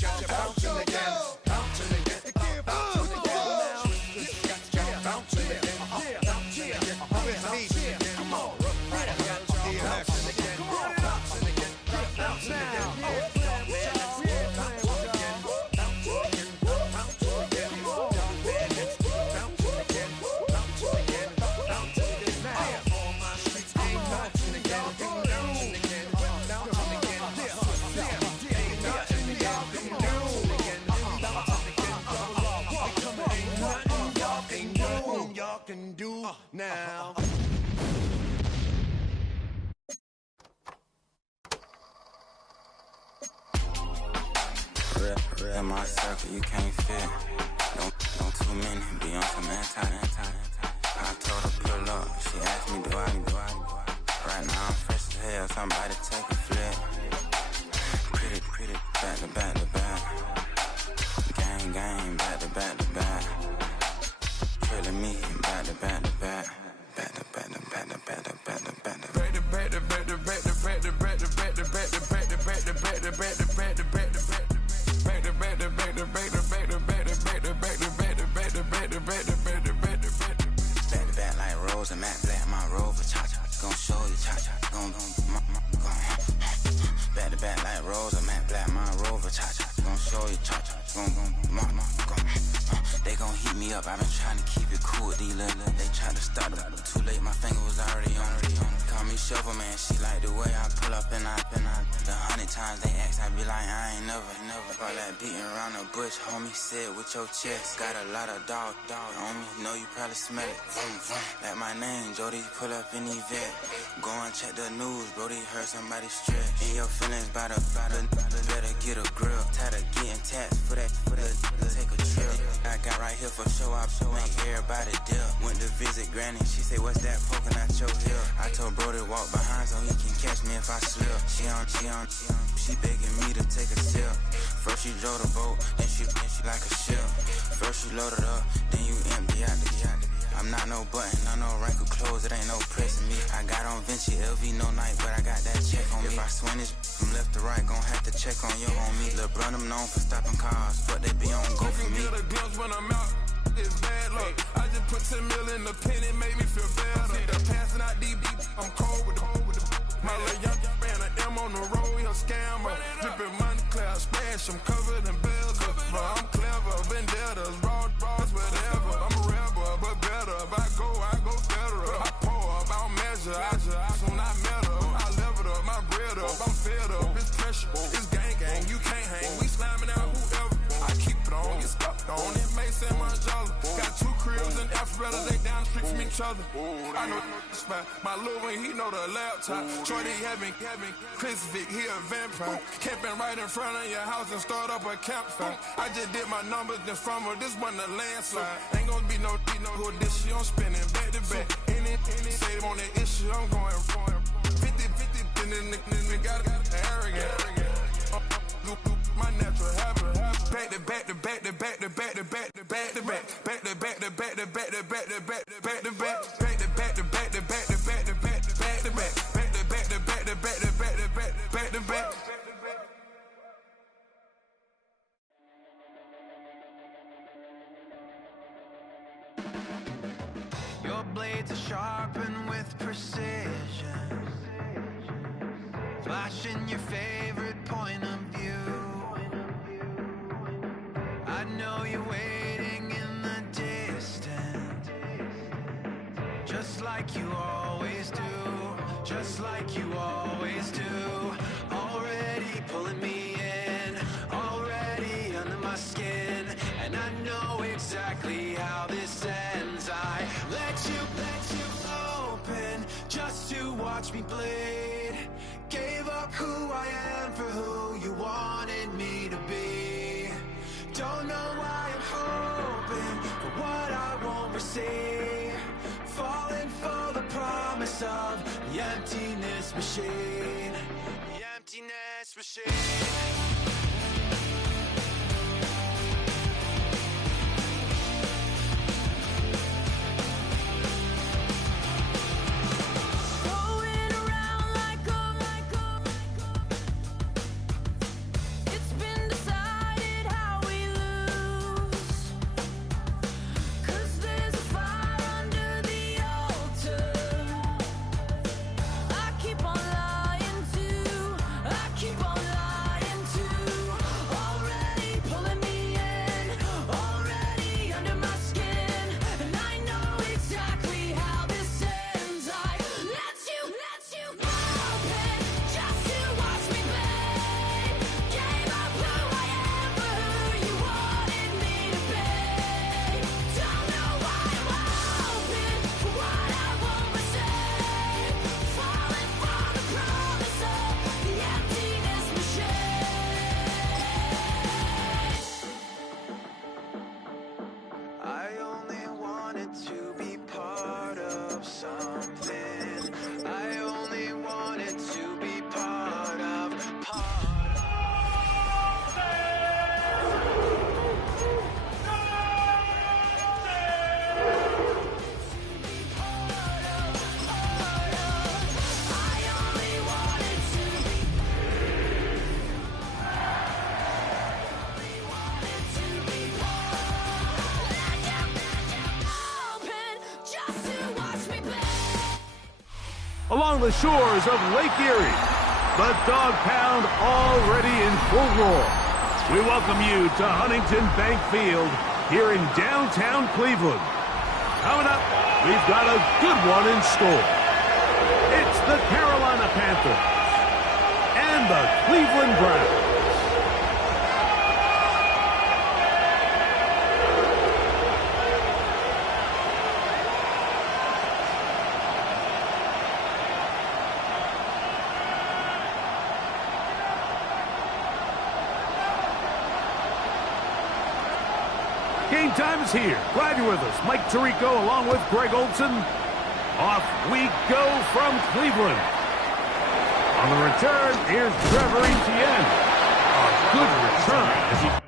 got you bouncing again, bouncing again, bouncing again. Got you bouncing again, bouncing again. With me, come on, got you bouncing again, bouncing again, bouncing again. Can do now. Real my circle, you can't fit. Don't too many be on some anti. I told her pull up, she asked me do I. Right now I'm fresh as hell, somebody take a flip. Pretty, back to back. Gang, back to back. Killing me, back to back. Back like Rose and Matt Black, my Rover, cha-cha, gon' show you, cha-cha, gon' back to back like Rose and Matt Black, my Rover, cha-cha, gon' show you, cha-cha, gon' they gon' heat me up, I've been trying to keep it cool, these little, they tried to start it, too late, my finger was already on. Call me Shovel Man, she like the way I pull up and I, the 100 times they ask, I be like, I ain't never, all that beating around the bush, homie, said with your chest, got a lot of dog, on me, know you probably smell it, like my name, Jody, pull up in the vet, go and check the news, Brody, heard somebody stretch, in your feelings by the, better get a grill, tired of getting taxed for that, take a trip, I got right here for show up, so make everybody dip, went to visit Granny, she say, what's that poking out your heel, I told Brody walk behind so he can catch me if I slip, she begging me to take a sip, first she drove the boat, then she like a ship, first you load it up, then you empty out the I'm not no button, not no wrinkle clothes, it ain't no pressing me. I got on Vinci, LV, no night, but I got that check on me. If I swing this from left to right, gon' have to check on your homie. Lil' Brun, I'm known for stopping cars, but they be on go for me. Get a glimpse when I'm out, it's bad luck. I just put 10 mil in the pen, it made me feel better. They're passing out DB, I'm cold with the my little young ran an M on the road, he a scammer. Drippin' money clear, splash, I'm covered in bells. But I'm clever, vendettas, raw, whatever. I'm a rebel, but better. If I go federal. I pour up, I don't measure. I soon I met her. I leveled up, my bread up. I'm fed up, it's pressure. It's gang, you can't hang. We slamming out whoever. I keep it on, get stuck on it. Mason Manjala. Got 2 cribs in Alpharetta, they down the street from each other. I know the spot. My little one, he know the laptop. Shorty having Chris Vick, he a vampire. Camping right in front of your house and start up a campfire. I just did my numbers then from her, this wasn't a landslide. Ain't gonna be no who this shit, I'm spinning back to back. Any say on that issue, I'm going 50, and then the got arrogant. My natural habit. Back to back to back to back to back to back to back to back. Back to back to back to back to back to back to back to back. Back to back to back to back to back to back to back to back. Back to back to back to back to back to back to back. Your blades are sharpened with precision, flashing your favorite point of view. I know you're waiting in the distance, just like you always do, just like you always do. Already pulling me in, already under my skin, and I know exactly how this ends. I let you open just to watch me bleed. Gave up who I am for who you wanted me to be. Don't know why I'm hoping for what I won't receive. Falling for the promise of the emptiness machine. The emptiness machine. It's been decided. along the shores of Lake Erie. The Dog Pound already in full roar. We welcome you to Huntington Bank Field here in downtown Cleveland. Coming up, we've got a good one in store. It's the Carolina Panthers and the Cleveland Browns. Game time is here. Glad you're with us. Mike Tirico along with Greg Olson. Off we go from Cleveland. On the return, here's Trevor Etienne. A good return as he...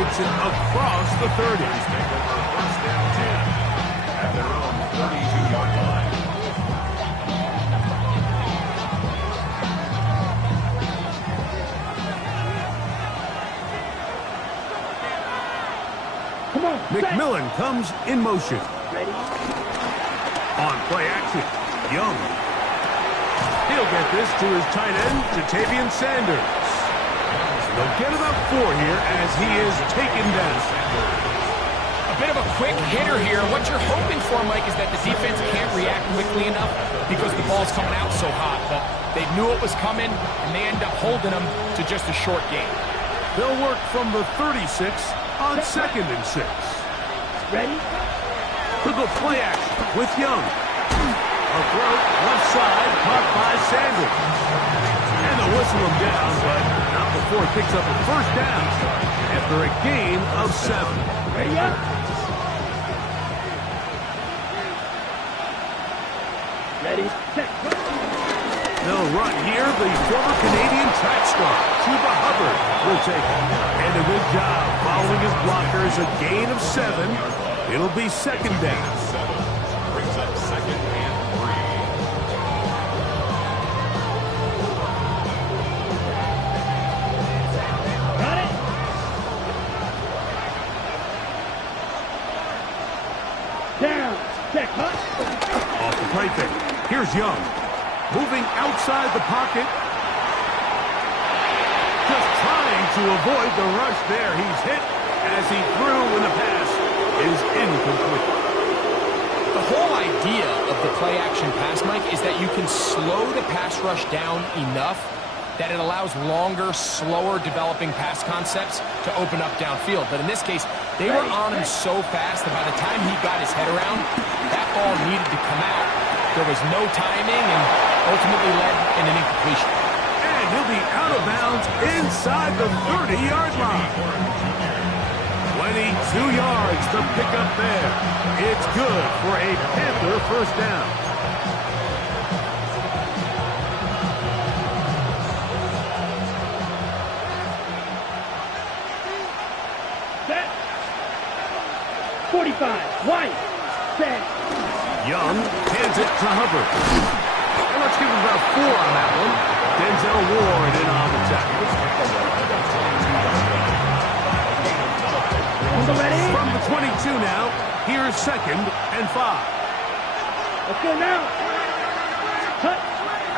Takes it across the 30. Take over first down 10 at their own 32-yard line. McMillan comes in motion. On play action, Young. He'll get this to his tight end, Jatavian Sanders. They'll get about 4 here as he is taken down. A bit of a quick hitter here. What you're hoping for, Mike, is that the defense can't react quickly enough because the ball's coming out so hot. But they knew it was coming, and they end up holding them to just a short gain. They'll work from the 36 on 2nd and 6. Ready? To the play action with Young. A throw left side caught by Sanders. And they'll whistle him down, but not before he picks up a first down after a gain of 7. Ready up? Ready, set. They'll run here. The former Canadian track star, Chuba Hubbard, will take it. And a good job following his blockers. A gain of 7. It'll be 2nd down. Brings up 2nd and 3. Got it? Down, check, hut. Off the play fake. Here's Young. Moving outside the pocket. Just trying to avoid the rush there. He's hit as he threw when the pass is incomplete. The whole idea of the play-action pass, Mike, is that you can slow the pass rush down enough that it allows longer, slower developing pass concepts to open up downfield. But in this case, they were on him so fast that by the time he got his head around, that ball needed to come out. There was no timing and ultimately led in an incompletion. And he'll be out of bounds inside the 30-yard line. 22 yards to pick up there. It's good for a Panther first down. Set. 45, white, set. Young hands it to Hubbard. And let's give him about 4 on that one. Denzel Ward in on the tackle. Ready? From the 22 now, here's 2nd and 5. Let's go now. Cut.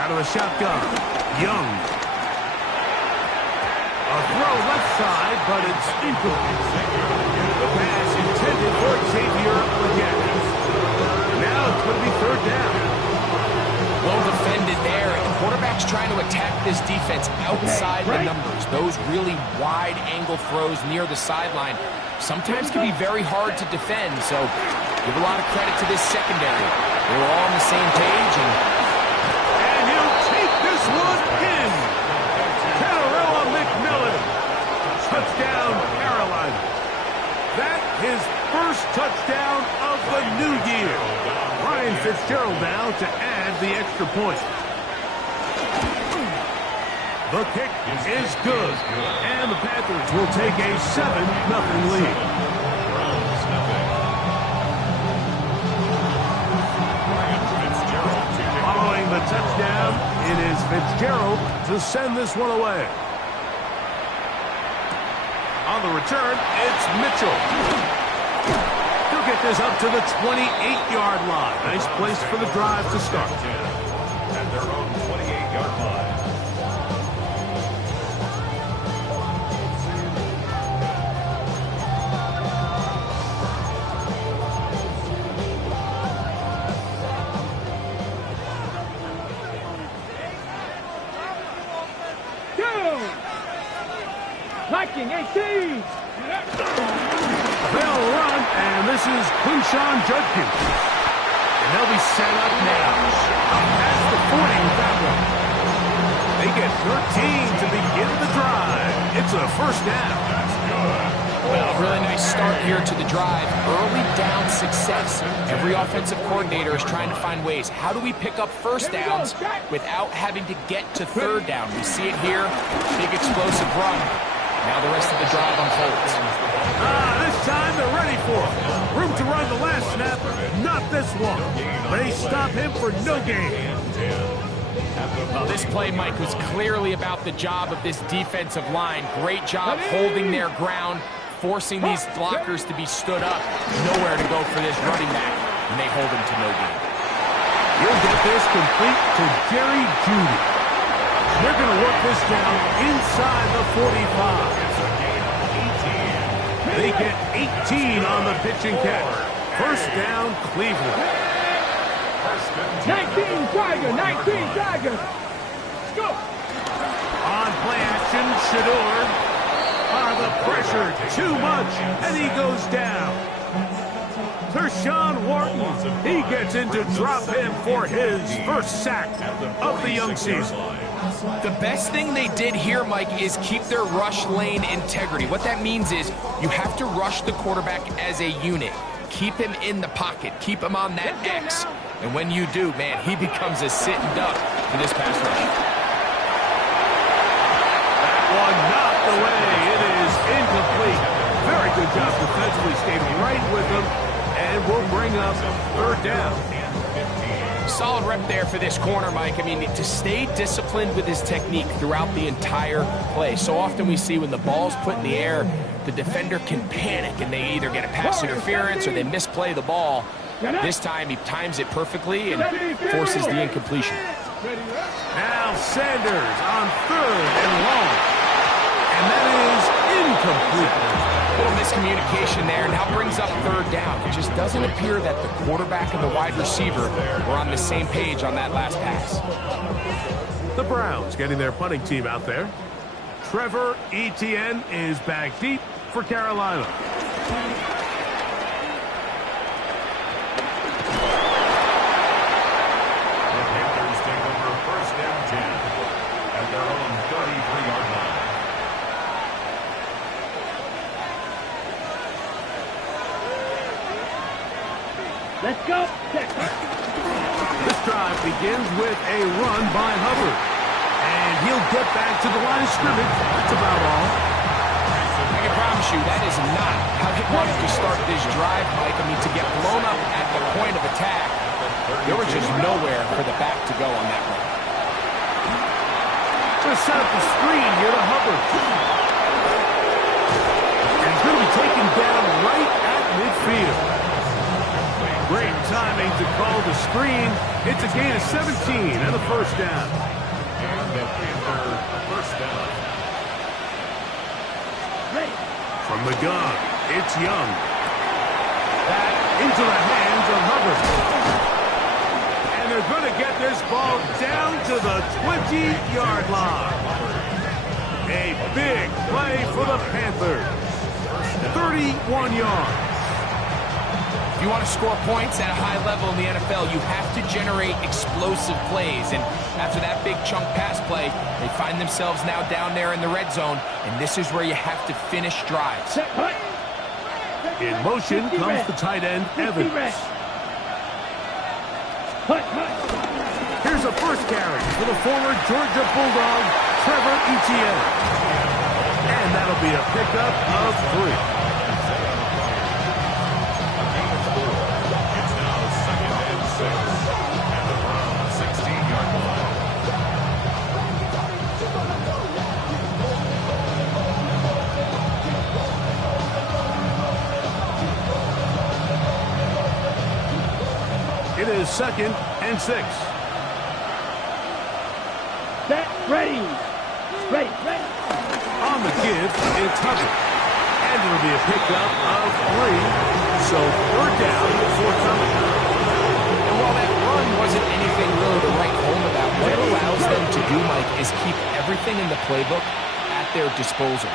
Out of the shotgun, Young. A throw left side, but it's incomplete. The pass intended for Xavier Legette. Now it's going to be 3rd down. Well defended there, and the quarterback's trying to attack this defense outside the numbers. Those really wide angle throws near the sideline sometimes can be very hard to defend, so give a lot of credit to this secondary. They were all on the same page, and he'll take this one in. Catarella McMillan. Touchdown, Carolina. That his first touchdown of the new year. Ryan Fitzgerald now to add the extra point. The kick is good, and the Panthers will take a 7-0 lead. Following the touchdown, it is Fitzgerald to send this one away. On the return, it's Mitchell. He'll get this up to the 28-yard line. Nice place for the drive to start. At their own 28-yard line. Liking 18. They'll run, and this is Quinshon Judkins. And they'll be set up now. Up past the 40 with that one. They get 13 to begin the drive. It's a first down. That's good. well, a really nice start here to the drive. Early down success. Every offensive coordinator is trying to find ways. How do we pick up first downs without having to get to 3rd down? We see it here. Big explosive run. Now the rest of the drive unfolds. This time they're ready for it. Room to run the last snap, not this one. They stop him for no gain. Well, this play, Mike, was clearly about the job of this defensive line. Great job holding their ground, forcing these blockers to be stood up. Nowhere to go for this running back, and they hold him to no gain. You'll get this complete to Jerry Jeudy. They're going to work this down inside the 45. They get 18 on the pitch and catch. First down, Cleveland. 19 Tiger, 19 Tiger. Let's go. On play action, Shador. The pressure, too much, and he goes down. Tershawn Wharton, he gets in to drop him for his first sack of the young season. The best thing they did here, Mike, is keep their rush lane integrity. What that means is you have to rush the quarterback as a unit. Keep him in the pocket. Keep him on that X. And when you do, man, he becomes a sitting duck for this pass rush. That one knocked away. It is incomplete. Very good job defensively. Stayed right with him. And we'll bring up third down. Solid rep there for this corner, Mike. I mean, to stay disciplined with his technique throughout the entire play. So often we see when the ball's put in the air, the defender can panic and they either get a pass interference or they misplay the ball. This time he times it perfectly and forces the incompletion. Now Sanders on third and long. And that is incomplete. Little miscommunication there, now brings up third down. It just doesn't appear that the quarterback and the wide receiver were on the same page on that last pass. The Browns getting their punting team out there. Trevor Etienne is back deep for Carolina. The Panthers take over first down 10 at their own 33-yard line. Let's go. This drive begins with a run by Hubbard. And he'll get back to the line of scrimmage. That's about all. I can promise you that is not how he wanted to start this drive, Mike. I mean, to get blown up at the point of attack, there was just nowhere for the back to go on that run. Just set up the screen here to Hubbard. And he's going to be taken down right at midfield. Great timing to call the screen. It's a gain of 17 and a first down. And the Panther first down. From the gun, it's Young. Back into the hands of Hubbard. And they're going to get this ball down to the 20-yard line. A big play for the Panthers. 31 yards. If you want to score points at a high level in the NFL, you have to generate explosive plays. And after that big chunk pass play, they find themselves now down there in the red zone. And this is where you have to finish drives. In motion comes the tight end, Evans. Here's a first carry for the former Georgia Bulldog, Trevor Etienne. And that'll be a pickup of 3. It is 2nd and 6. Set, ready. Ready. On the give, it's Hubbard. And it'll be a pickup of 3. So 3rd down, forthcoming. And while that run wasn't anything really to write home about, what it allows them to do, Mike, is keep everything in the playbook at their disposal.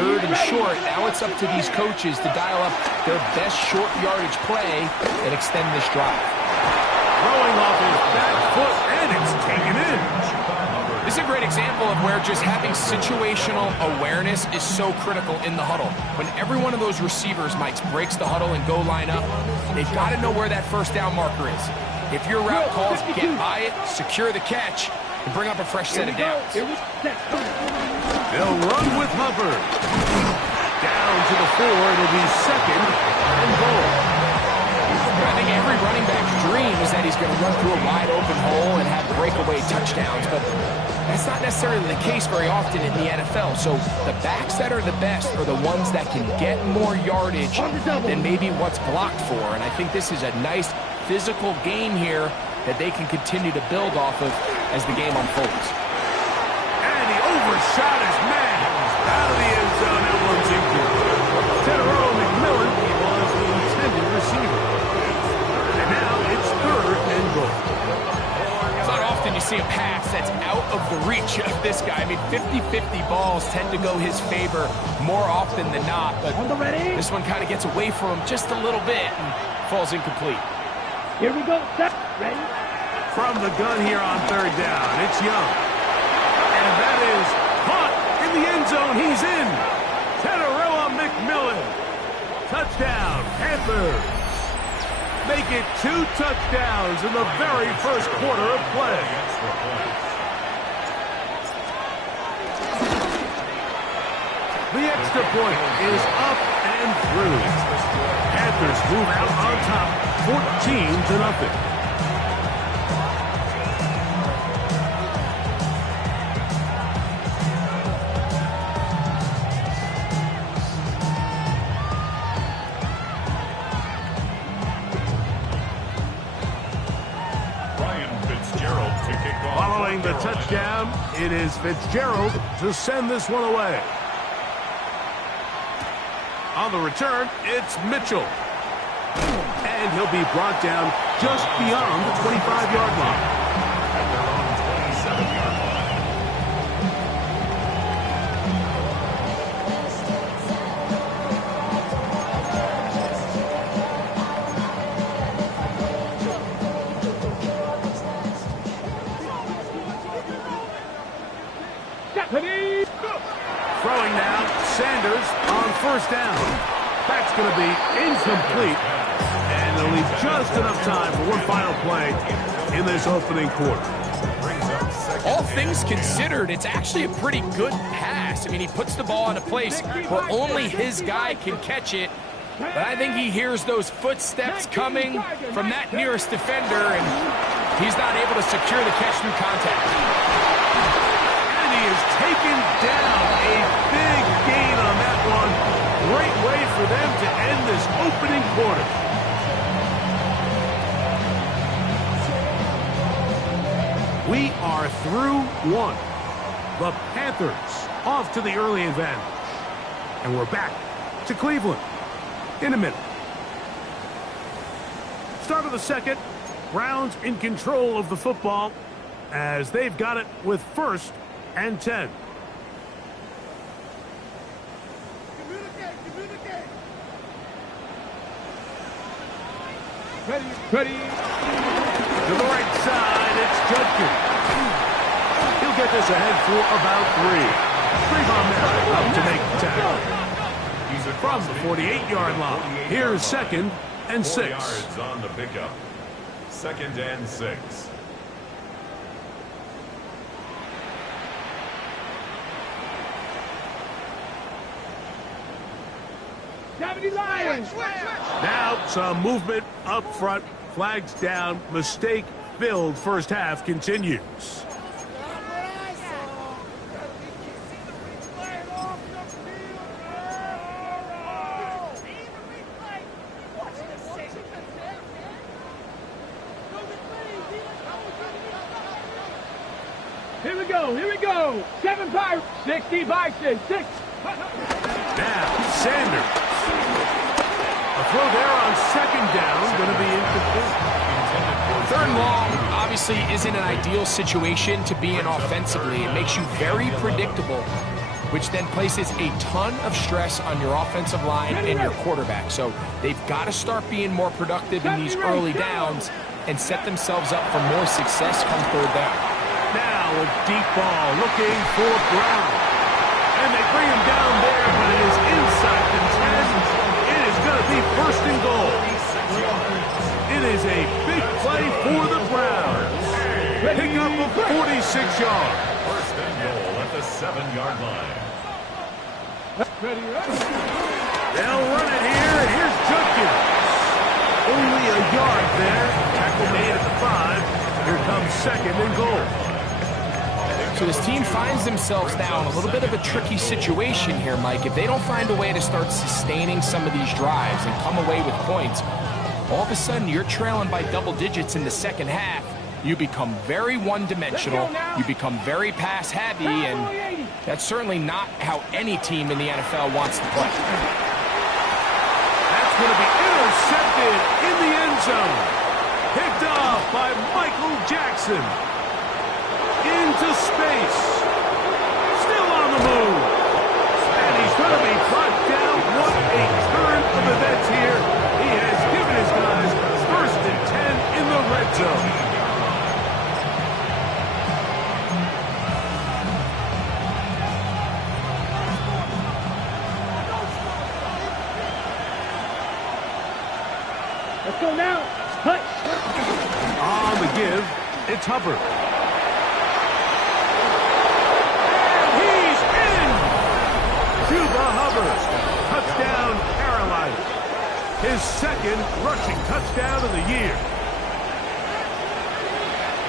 3rd and short, now it's up to these coaches to dial up their best short yardage play and extend this drive. Throwing off his back foot, and it's taken in. This is a great example of where just having situational awareness is so critical in the huddle. When every one of those receivers, Mike, breaks the huddle and go line up, they've got to know where that first down marker is. If your route calls, get by it, secure the catch, and bring up a fresh set of downs. They'll run with Hubbard. Down to the 4, it'll be 2nd and goal. I think every running back's dream is that he's going to run through a wide open hole and have breakaway touchdowns, but that's not necessarily the case very often in the NFL. So the backs that are the best are the ones that can get more yardage than maybe what's blocked for. And I think this is a nice physical game here that they can continue to build off of as the game unfolds. And he overshot his man out of the end zone. That one's incomplete. Teterow McMillan was the intended receiver. And now it's 3rd and goal. It's not often you see a pass that's out of the reach of this guy. I mean, 50-50 balls tend to go his favor more often than not, but this one kind of gets away from him just a little bit and falls incomplete. Here we go. Set. Ready? From the gun here on 3rd down, it's Young. And that is caught in the end zone. He's in. Teterow McMillan. Touchdown, Panthers. Make it 2 touchdowns in the very first quarter of play. The extra point is up and through. Panthers move out on top, 14-0. Following the touchdown, it is Fitzgerald to send this one away. On the return, it's Mitchell. And he'll be brought down just beyond the 25-yard line. At their own 27-yard line. Throwing now, Sanders on 1st down. That's going to be incomplete. And they'll leave just enough time for one final play in this opening quarter. All things considered, it's actually a pretty good pass. I mean, he puts the ball in a place where only his guy can catch it. But I think he hears those footsteps coming from that nearest defender, and he's not able to secure the catch through contact. He is taken down. A big gain on that one. Great way for them to end this opening quarter. We are through 1. The Panthers off to the early advantage. And we're back to Cleveland in a minute. Start of the second. Browns in control of the football as they've got it with 1st and 10. Ready. To the right side, it's Judkins. He'll get this ahead for about 3. Trayvon Merritt up to make the tackle. He's from the 48-yard line. Here's 2nd and 6. 4 yards on the pickup. 2nd and 6. Now some movement up front. Flags down. Mistake-filled first half continues. Here we go. 7-5, 60 by 6. Now, Sanders. A throw there on 2nd down. Going to be incomplete. 3rd and long obviously isn't an ideal situation to be in offensively. It makes you very predictable, which then places a ton of stress on your offensive line and your quarterback. So they've got to start being more productive in these early downs and set themselves up for more success come 3rd down. Now a deep ball looking for Brown. And they bring him down there, but it is inside the 10. It is going to be 1st and goal. It is a big play for the Browns. Pick up of 46 yards. 1st and goal at the 7-yard line. They'll run it here. Here's Judkins. Only a yard there. Tackle made at the 5. Here comes 2nd and goal. So this team finds themselves now in a little bit of a tricky situation here, Mike. If they don't find a way to start sustaining some of these drives and come away with points, all of a sudden you're trailing by double digits in the second half. You become very one-dimensional, you become very pass-heavy, and that's certainly not how any team in the NFL wants to play. That's going to be intercepted in the end zone. Picked off by Michael Jackson. Into space. Still on the move. And he's going to be brought down. What a turn of events here. He has given his guys 1st and 10 in the red zone. Let's go now. Touch. On the give, it's Hubbard. Chuba Hubbard, touchdown Carolina. His 2nd rushing touchdown of the year.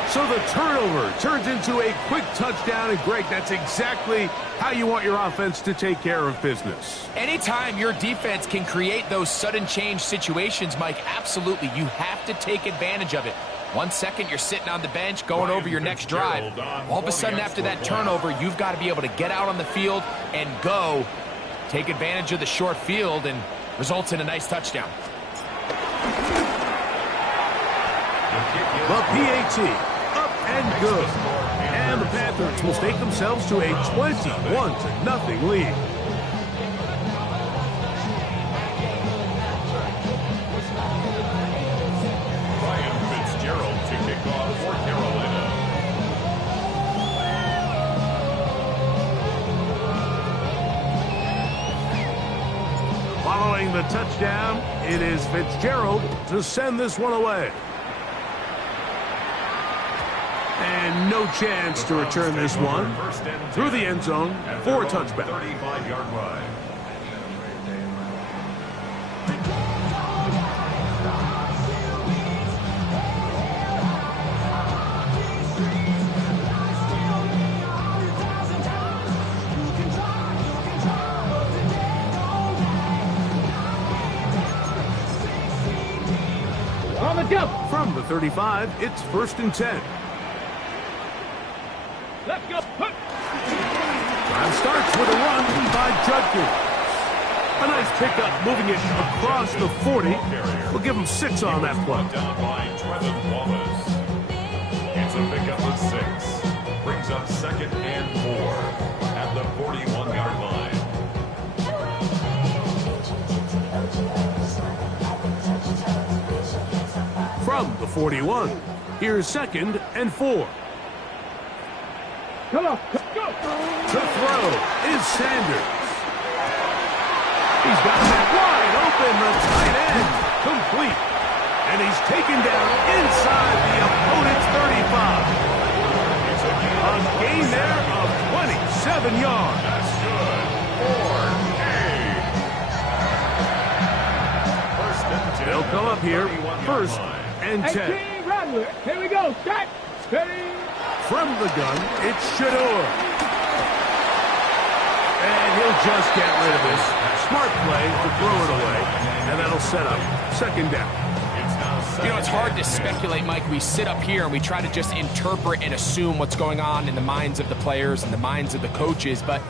So the turnover turns into a quick touchdown, and Greg, that's exactly how you want your offense to take care of business. Anytime your defense can create those sudden change situations, Mike, absolutely, you have to take advantage of it. 1 second, you're sitting on the bench, going over your next drive. All of a sudden, after that turnover, you've got to be able to get out on the field and go. Take advantage of the short field, and results in a nice touchdown. The PAT, up and good. And the Panthers will stake themselves to a 21-0 lead. To kick off for Carolina. Following the touchdown, it is Fitzgerald to send this one away. And no chance to return this one through the end zone for a touchback. 35-yard line. From the 35, it's 1st and 10. Let's go. Drive starts with a run by Judkins. A nice pickup, moving it across the 40. We'll give him 6 on that play. Down by Trevin Wallace. It's a pickup of 6. Brings up 2nd and 4 at the 41-yard line. From the 41, here's 2nd and 4. Come on, go. To throw is Sanders. He's got that wide open, the tight end, complete. And he's taken down inside the opponent's 35. A gain there of 27 yards. That's good for a first and 10. They'll come up here, 1st and 10. Hey, Rattler. Here we go. Start. Ready. From the gun, it's Shador. And he'll just get rid of this. Smart play to throw it away, and that'll set up 2nd down. You know, it's hard to speculate, Mike. We sit up here and we try to just interpret and assume what's going on in the minds of the players and the minds of the coaches, but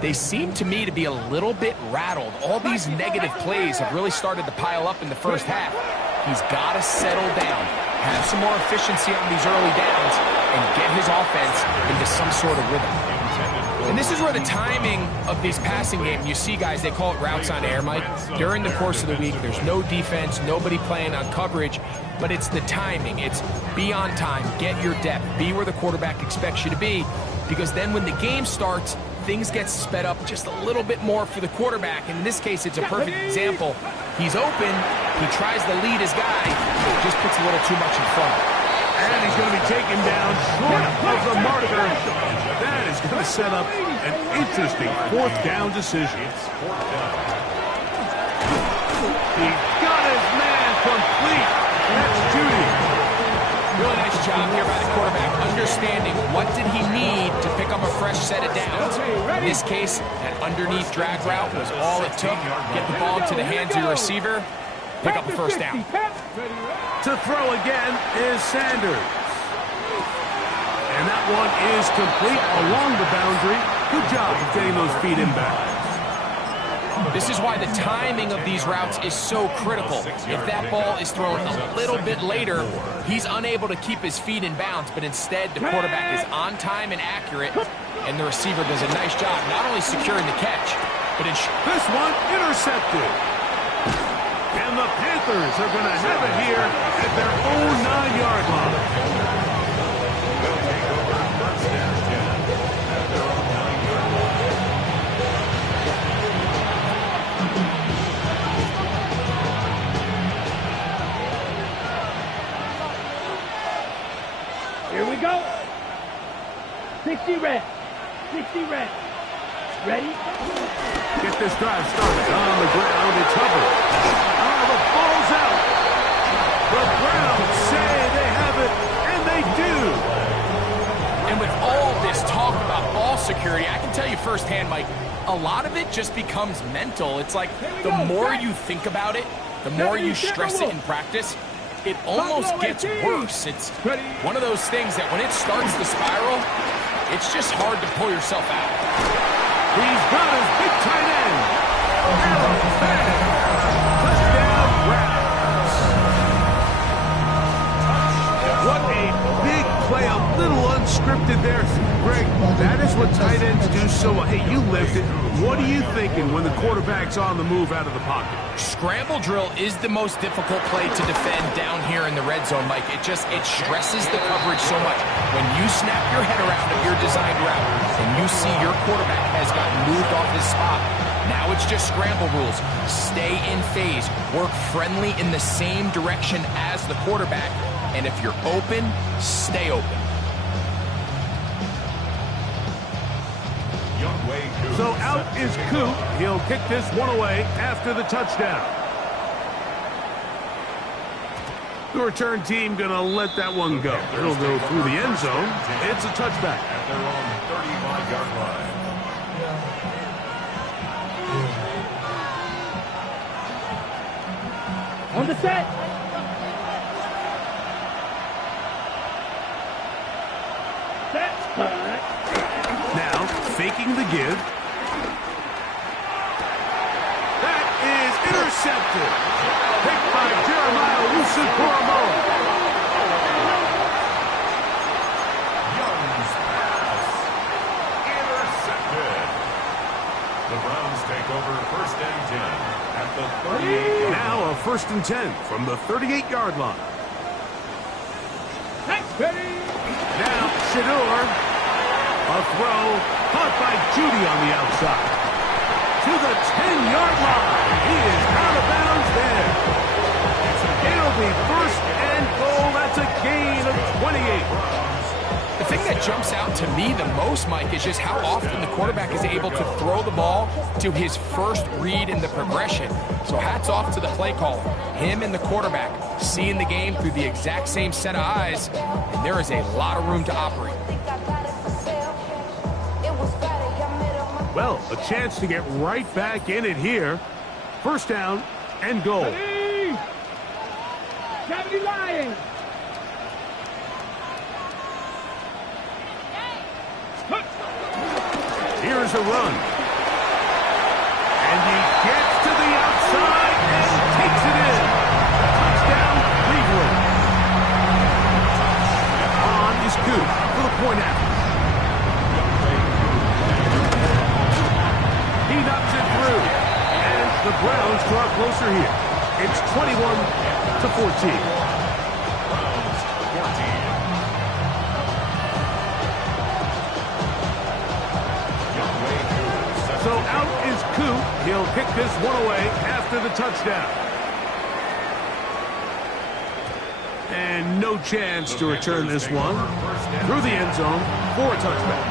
they seem to me to be a little bit rattled. All these negative plays have really started to pile up in the first half. He's got to settle down, have some more efficiency on these early downs, and get his offense into some sort of rhythm. And this is where the timing of these passing games, you see guys, they call it routes on air, Mike. During the course of the week, there's no defense, nobody playing on coverage, but it's the timing. It's be on time, get your depth, be where the quarterback expects you to be, because then when the game starts, things get sped up just a little bit more for the quarterback. And in this case, it's a perfect example. He's open, he tries to lead his guy, just puts a little too much in front of him. And he's going to be taken down short of the marker. That is going to set up an interesting 4th down decision. It's 4th down. He got his man complete. That's Judy. Really nice job here by the quarterback, understanding what did he need to pick up a fresh set of downs. In this case, that underneath drag route was all it took. Get the ball into the hands of your receiver, pick up a first down. To throw again is Sanders. And that one is complete along the boundary. Good job of getting those feet inbound. This is why the timing of these routes is so critical. If that ball is thrown a little bit later, he's unable to keep his feet in bounds, but instead the quarterback is on time and accurate, and the receiver does a nice job not only securing the catch, but this one intercepted. And the Panthers are going to have it here at their own 9-yard line. They'll take over first and 10 at their own 9-yard line. Here we go. 60 reps. 60 reps. Ready? Get this drive started on the ground. It's Hubbard. The ball's out. The Browns say they have it, and they do. And with all this talk about ball security, I can tell you firsthand, Mike, a lot of it just becomes mental. It's like the more you think about it, the more you stress it in practice, it almost gets worse. It's one of those things that when it starts to spiral, it's just hard to pull yourself out. He's got his big tight end. Touchdown, Browns. What a big play, a little unscripted there. Greg, that is what tight ends do so well. Hey, you lived it. What are you thinking when the quarterback's on the move out of the pocket? Scramble drill is the most difficult play to defend down here in the red zone, Mike. It stresses the coverage so much. When you snap your head around of your designed route and you see your quarterback has gotten moved off his spot, now it's just scramble rules. Stay in phase. Work friendly in the same direction as the quarterback. And if you're open, stay open. So out is Coop. He'll kick this one away after the touchdown. The return team going to let that one go. It'll go through the end zone. It's a touchback. At their own 35-yard line. On the set. Now, faking the give. That is intercepted. Picked by Jeremiah Owusu-Koramoah. Young's pass. Intercepted. The Browns take over first and 10 at the 38. Now a first and 10 from the 38-yard line. Now Shedeur. A throw caught by Judy on the outside. To the 10-yard line. He is out of bounds there. It'll be first and goal. That's a gain of 28. The thing that jumps out to me the most, Mike, is just how often the quarterback is able to throw the ball to his first read in the progression. So hats off to the play caller. Him and the quarterback seeing the game through the exact same set of eyes, and there is a lot of room to operate. Well, a chance to get right back in it here. First down and goal. Cavity Lions. Here's a run. And he gets to the outside and takes it in. Touchdown, Cleveland. On is Coop for the point after. He knocks it through. And the Browns draw closer here. It's 21-14. So out is Coop. He'll kick this one away after the touchdown. And no chance to return this one through the end zone for a touchback.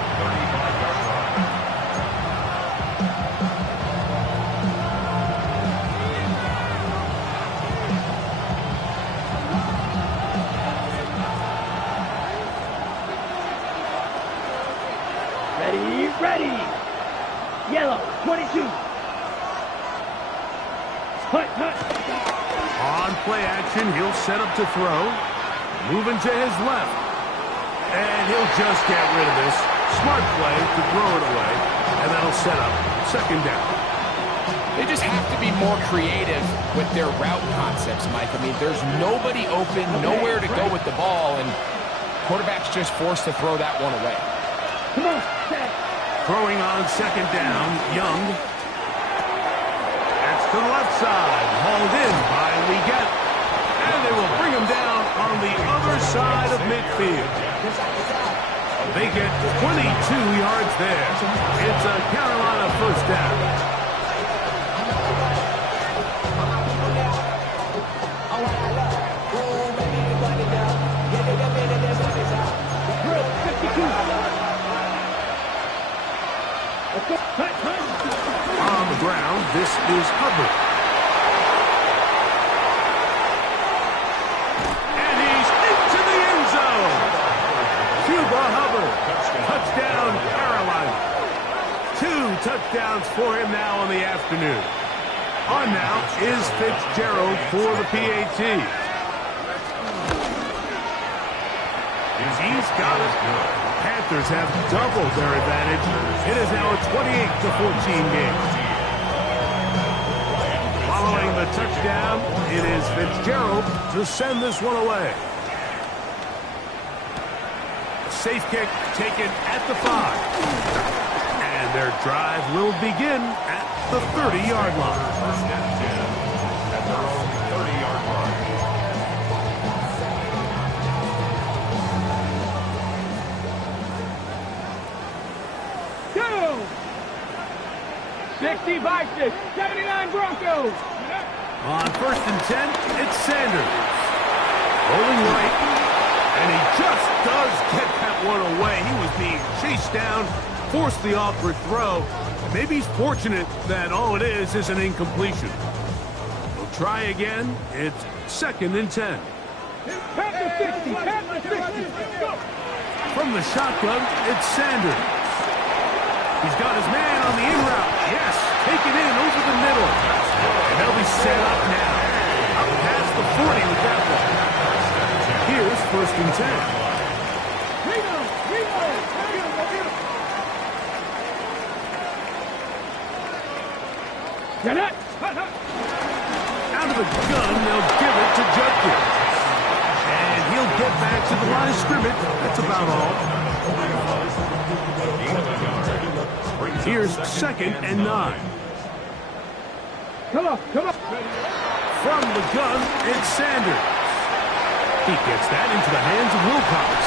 Get ready. Yellow, 22. Hut, hut. On play action, he'll set up to throw. Moving to his left. And he'll just get rid of this. Smart play to throw it away. And that'll set up second down. They just have to be more creative with their route concepts, Mike. I mean, there's nobody open, nowhere to go with the ball, and quarterback's just forced to throw that one away. Come on, set. Throwing on second down, Young. That's to the left side. Hauled in by Leggett. And they will bring him down on the other side of midfield. They get 22 yards there. It's a Carolina first down. On the ground, this is Hubbard. And he's into the end zone. Chuba Hubbard. Touchdown, Carolina. 2 touchdowns for him now in the afternoon. On now is Fitzgerald for the PAT. He's got it. Panthers have doubled their advantage. It is now a 28-14 game. Following the touchdown, it is Fitzgerald to send this one away. Safe kick taken at the 5. And their drive will begin at the 30-yard line. First and 10 at their own 30-yard line. Go! 60-6, 79 Broncos. On first and 10, it's Sanders. Rolling right, and he just does get that one away. He was being chased down, forced the awkward throw. Maybe he's fortunate that all it is an incompletion. We'll try again. It's second and 10. Panther 60, Panther 60. Go! From the shotgun, it's Sanders. He's got his man on the in route. Yes, taken in over the middle. And they'll be set up now. Up past the 40 with that one. Here's first and 10. Out of the gun, they'll give it to Judkins. And he'll get back to the line of scrimmage. That's about all. Here's second and 9. Come on, come on. From the gun, it's Sanders. He gets that into the hands of Wilcox.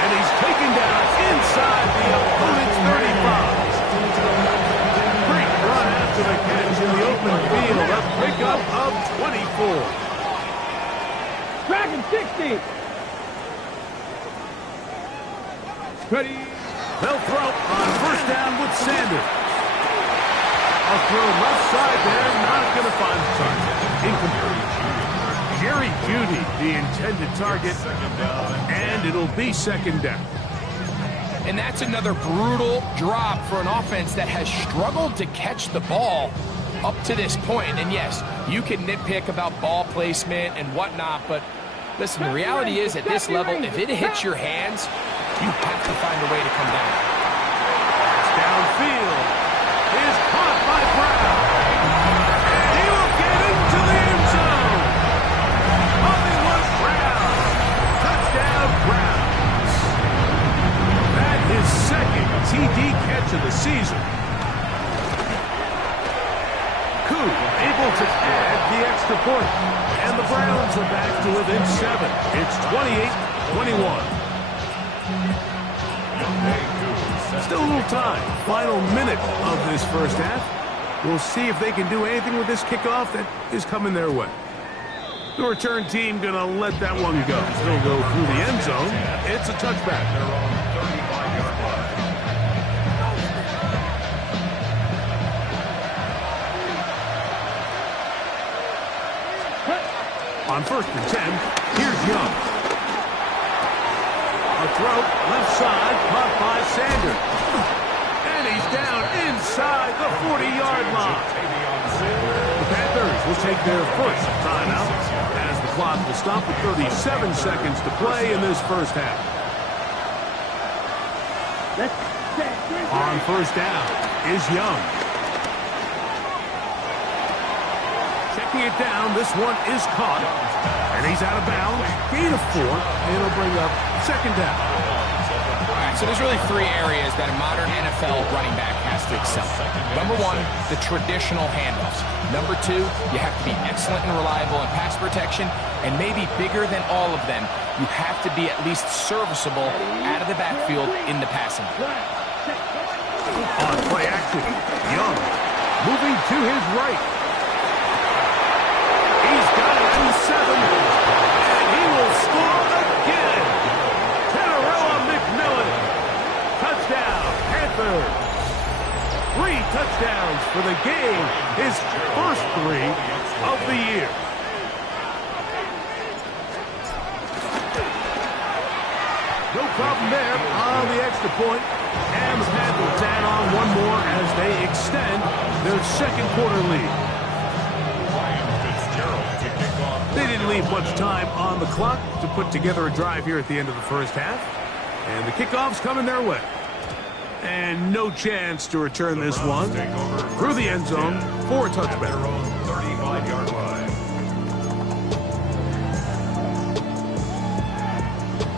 And he's taken down inside the opponent's 35. Great run after the catch in the open field. A pickup of 24. Dragon 60. Ready. They'll throw on first down with Sanders. A throw left side there, not going to find the target. Incomplete. Jerry Jeudy, the intended target, and it'll be second down. And that's another brutal drop for an offense that has struggled to catch the ball up to this point. And yes, you can nitpick about ball placement and whatnot, but listen, the reality is at this level, if it hits your hands, you have to find a way to come down. Downfield is caught by Brown. And he will get into the end zone. Hollywood Brown. Touchdown Browns. That is second TD catch of the season. Koo able to add the extra point. And the Browns are back to within 7. It's 28-21. Still a little time. Final minute of this first half. We'll see if they can do anything with this kickoff that is coming their way. The return team going to let that one go. Still go through the end zone. It's a touchback. They're on 35-yard line. On first and 10, here's Young. A throw, left side, caught by Sanders. he's down inside the 40-yard line. The Panthers will take their first timeout as the clock will stop with 37 seconds to play in this first half. On first down is Young. Checking it down, this one is caught. And he's out of bounds, gain of 4, and it'll bring up second down. All right, so there's really 3 areas that a modern NFL running back has to excel. Number 1, the traditional handoffs. Number 2, you have to be excellent and reliable in pass protection, and maybe bigger than all of them, you have to be at least serviceable out of the backfield in the passing. On play action, Young moving to his right. He's got it in 7, and he will score again. Tenarella McMillan. Touchdown, Panthers. 3 touchdowns for the game, his first 3 of the year. No problem there on the extra point. And the Panthers add on one more as they extend their second quarter lead. They didn't leave much time on the clock to put together a drive here at the end of the first half. And the kickoff's coming their way. And no chance to return this one through the end zone for a touchback. 35-yard line.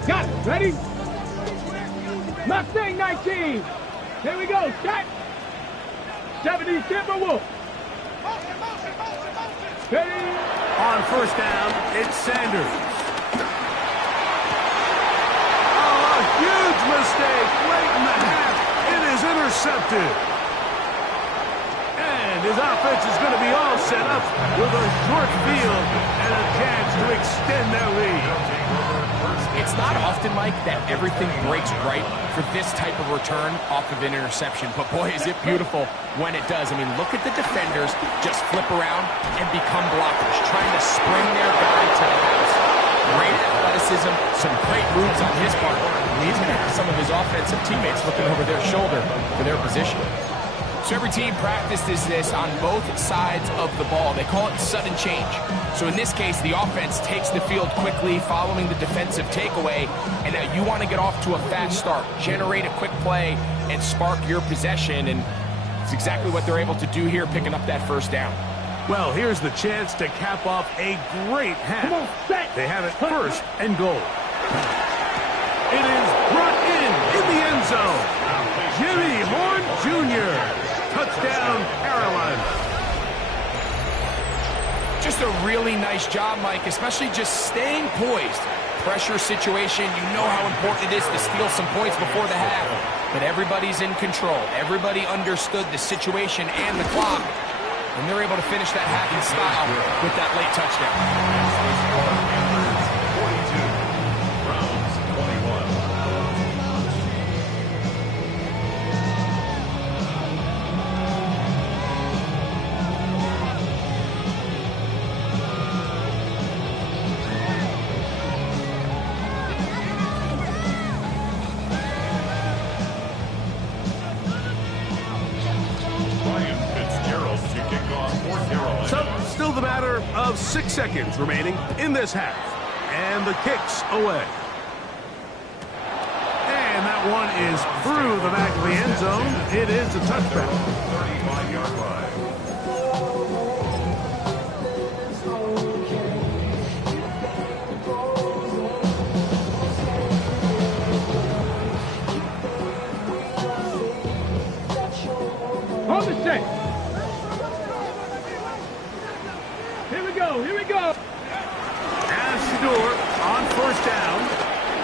Got it. Ready? Mustang 19. Here we go. Set. 70 Timberwolf. Ready? On first down, it's Sanders. Oh, a huge mistake late in the half. It is intercepted. And his offense is going to be all set up with a short field and a chance to extend their lead. It's not often, Mike, that everything breaks right for this type of return off of an interception. But, boy, is it beautiful when it does. I mean, look at the defenders just flip around and become blockers, trying to spring their guy to the house. Great athleticism, some great moves on his part. He's going to have some of his offensive teammates looking over their shoulder for their position. So every team practices this on both sides of the ball. They call it sudden change. So in this case, the offense takes the field quickly following the defensive takeaway, and now you want to get off to a fast start, generate a quick play, and spark your possession, and it's exactly what they're able to do here, picking up that first down. Well, here's the chance to cap off a great half. They have it first and goal. It is brought in the end zone. Jimmy Horn Jr. Touchdown, Carolina. Just a really nice job, Mike, especially just staying poised. Pressure situation, you know how important it is to steal some points before the half. But everybody's in control. Everybody understood the situation and the clock. And they're able to finish that half in style with that late touchdown. 42, Browns 21. Still the matter of 6 seconds remaining in this half. And the kick's away. And that one is through the back of the end zone. It is a touchback. 35-yard line. On the set. Here we go. As Shedeur on first down.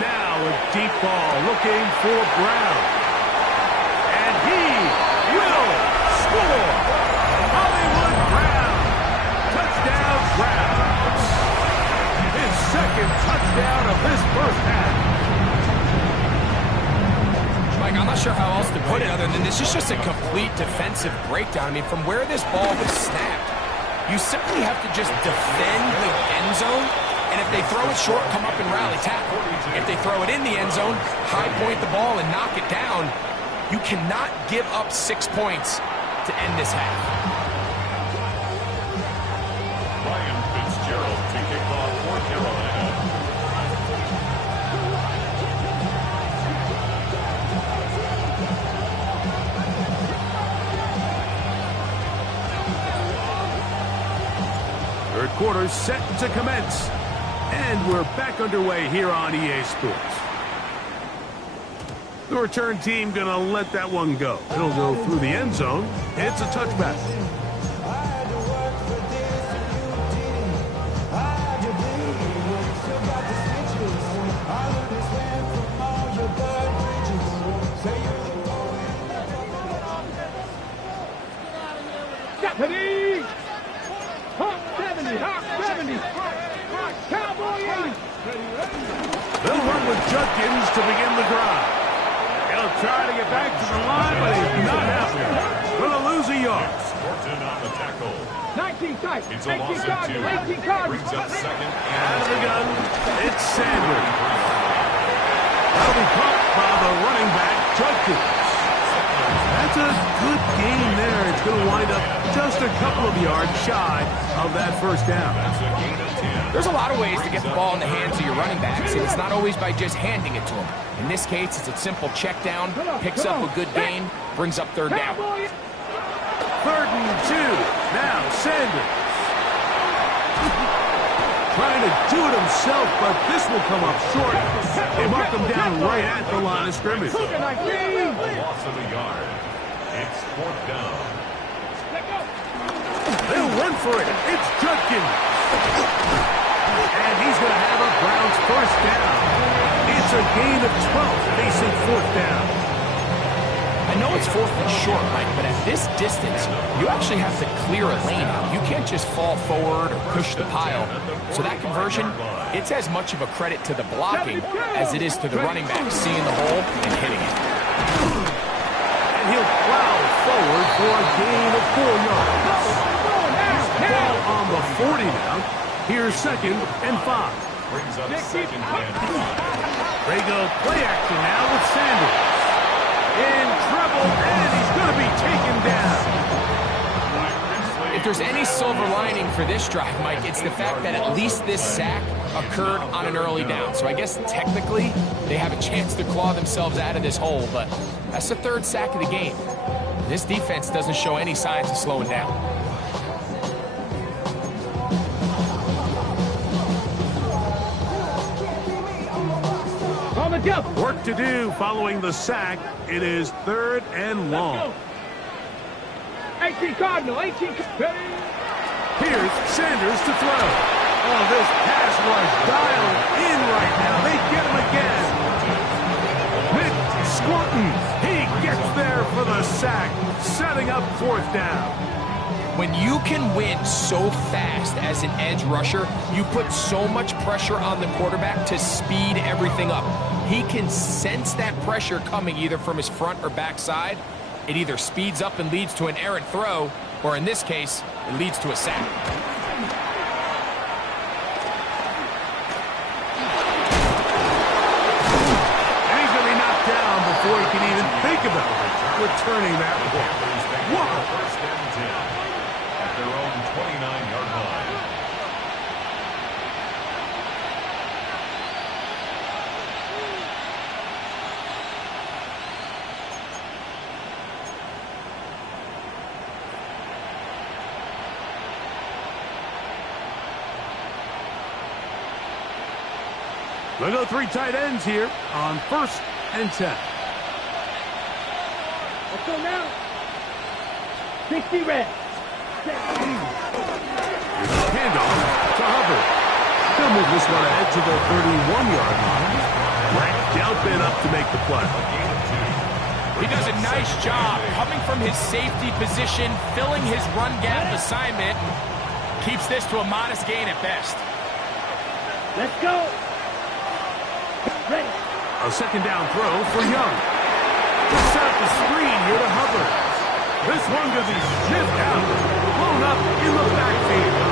Now a deep ball looking for Brown. And he will score. Hollywood Brown. Touchdown Brown. His second touchdown of this first half. Mike, I'm not sure how else to put it other than this is just a complete defensive breakdown. I mean, from where this ball was snapped, you simply have to just defend the end zone, and if they throw it short, come up and rally tackle. If they throw it in the end zone, high point the ball and knock it down. You cannot give up 6 points to end this half. Ryan Fitzgerald to kick off for Carolina. Third quarter set to commence. And we're back underway here on EA Sports. The return team gonna let that one go. It'll go through the end zone. It's a touchback. Stephanie! Hawk 70! Hawk 70! Cowboy 80! They'll run with Judkins to begin the drive. He'll try to get back to the line, but he's not happening. Gonna lose a yard. Sporton on the tackle. 19 tight! It's a loss 18 of 2. cards! 18 cards! Brings up second Out of the and gun, it's Sanders. That'll be caught by the running back, Judkins. That's a good game there. It's going to wind up just a couple of yards shy of that first down. that's a gain of 10. There's a lot of ways to get the ball in the hands of your running backs, and it's not always by just handing it to them. In this case, it's a simple check down, picks up a good gain, brings up third down. Cowboy! 3rd and 2. Now Sanders. Trying to do it himself, but this will come up short. They mark him down right at the line of scrimmage. Cougar 19! A loss of a yard. It's 4th down. They'll run for it. It's Judkins. And he's going to have a Browns first down. It's a gain of 12 facing 4th down. I know it's 4th and short, Mike, but at this distance, you actually have to clear a lane out. You can't just fall forward or push the pile. So that conversion, it's as much of a credit to the blocking as it is to the running back seeing the hole and hitting it. And he'll plow forward for a gain of 4 yards. Ball on the 40 now. Here's 2nd and 5. Brings up second and 5. They go play action now with Sanders. In trouble, and he's going to be taken down. If there's any silver lining for this drive, Mike, it's the fact that at least this sack occurred on an early down. So I guess technically they have a chance to claw themselves out of this hole, but that's the 3rd sack of the game. This defense doesn't show any signs of slowing down. On the jump! Work to do following the sack. It is 3rd and long. 18 Cardinal! 18 Cardinal! Here's Sanders to throw. Oh, this pass rush dialed in right now. They get him again. Nick Squirton. He gets there for the sack, setting up 4th down. When you can win so fast as an edge rusher, you put so much pressure on the quarterback to speed everything up. He can sense that pressure coming either from his front or back side. It either speeds up and leads to an errant throw, or in this case, it leads to a sack. And he's going to be knocked down before he can even think about returning that ball. Wow. First and 10 at their own 29-yard line. They'll go 3 tight ends here on 1st and 10. Let's go now. 60 red. Handoff to Hubbard. They'll move this one ahead to the 31-yard line. Rank Delphin up to make the play. He does a nice job coming from his safety position, filling his run gap assignment. Keeps this to a modest gain at best. Let's go. Ready. A 2nd down throw for Young. Just set up the screen here to Hubbard. This one going to be sniffed out, blown up in the backfield.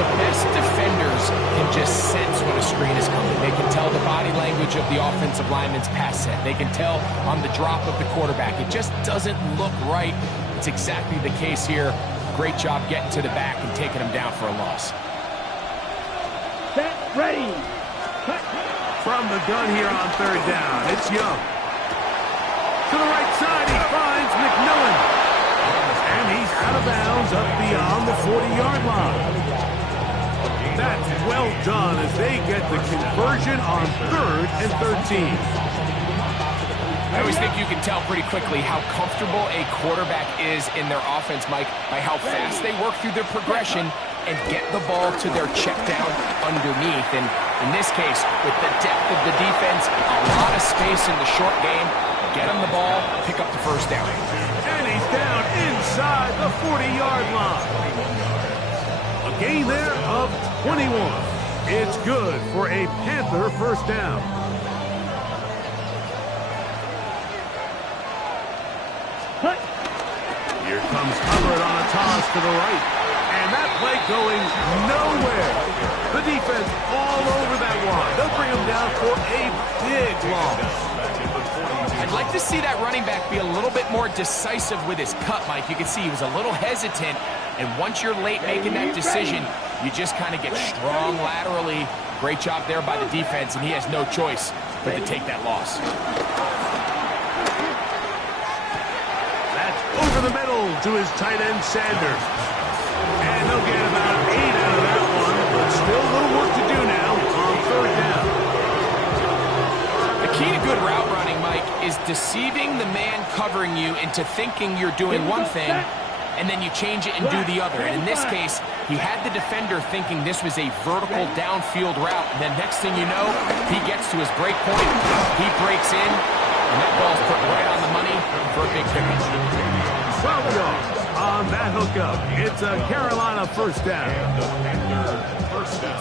The the best defenders can just sense when a screen is coming. They can tell the body language of the offensive lineman's pass set. They can tell on the drop of the quarterback. It just doesn't look right. It's exactly the case here. Great job getting to the back and taking him down for a loss. Set, ready. Cut. From the gun here on third down, it's Young. To the right side, he finds McMillan. And he's out of bounds up beyond the 40-yard line. That's well done as they get the conversion on 3rd and 13. I always think you can tell pretty quickly how comfortable a quarterback is in their offense, Mike, by how fast they work through their progression and get the ball to their check down underneath. And in this case, with the depth of the defense, a lot of space in the short game, get him the ball, pick up the first down. And he's down inside the 40-yard line. A gain there of 21. It's good for a Panther first down. Here comes Hubbard on a toss to the right. And that play going nowhere. The defense all over that one. They'll bring him down for a big loss. I'd like to see that running back be a little bit more decisive with his cut, Mike. You can see he was a little hesitant. And once you're late making that decision, you just kind of get strong laterally. Great job there by the defense, and he has no choice but to take that loss. Over the middle to his tight end, Sanders. And they'll get about 8 out of that one, but still a little work to do now on third down. The key to good route running, Mike, is deceiving the man covering you into thinking you're doing one thing, and then you change it and do the other. And in this case, he had the defender thinking this was a vertical downfield route. And then next thing you know, he gets to his break point, he breaks in, and that ball's put right on the money for a big pickup. 12 yards on that hookup. It's a Carolina first down.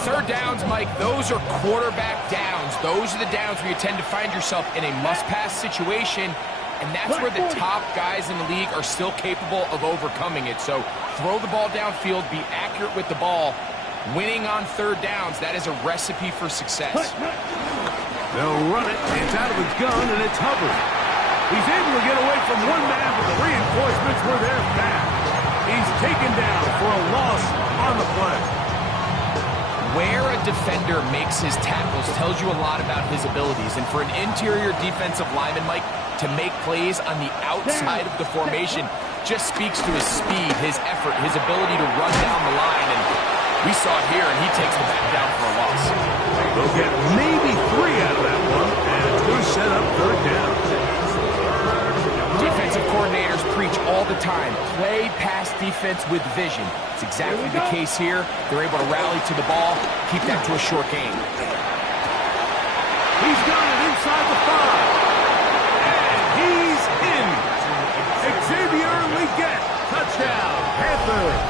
Third downs, Mike, those are quarterback downs. Those are the downs where you tend to find yourself in a must-pass situation, and that's where the top guys in the league are still capable of overcoming it. So throw the ball downfield, be accurate with the ball. Winning on third downs, that is a recipe for success. They'll run it. It's out of his gun, and it's Hubbard. He's able to get away from one man, but the reinforcements were there fast. He's taken down for a loss on the play. Where a defender makes his tackles tells you a lot about his abilities. And for an interior defensive lineman, Mike, to make plays on the outside of the formation just speaks to his speed, his effort, his ability to run down the line. And we saw it here, and he takes the back down for a loss. They'll get maybe 3 out of that one, and it's going to set up third down. Defensive coordinators preach all the time, play pass defense with vision. It's exactly the case here. They're able to rally to the ball, keep that to a short game. He's got it inside the 5. And he's in. Xavier Legette, touchdown, Panthers.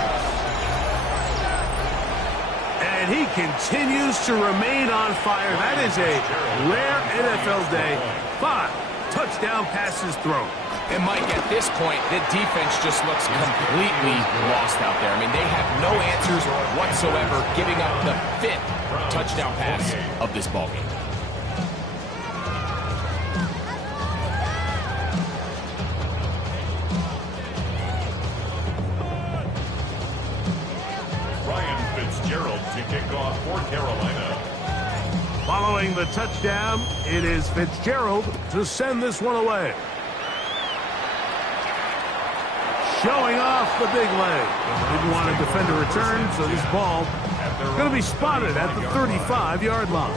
And he continues to remain on fire. That is a rare NFL day. 5 touchdown passes thrown. And Mike, at this point, the defense just looks completely lost out there. I mean, they have no answers whatsoever, giving up the 5th touchdown pass of this ballgame. Ryan Fitzgerald to kick off for Carolina. Following the touchdown, it is Fitzgerald to send this one away. Showing off the big leg. Didn't want a defender return, so this ball going to be spotted at the 35-yard line.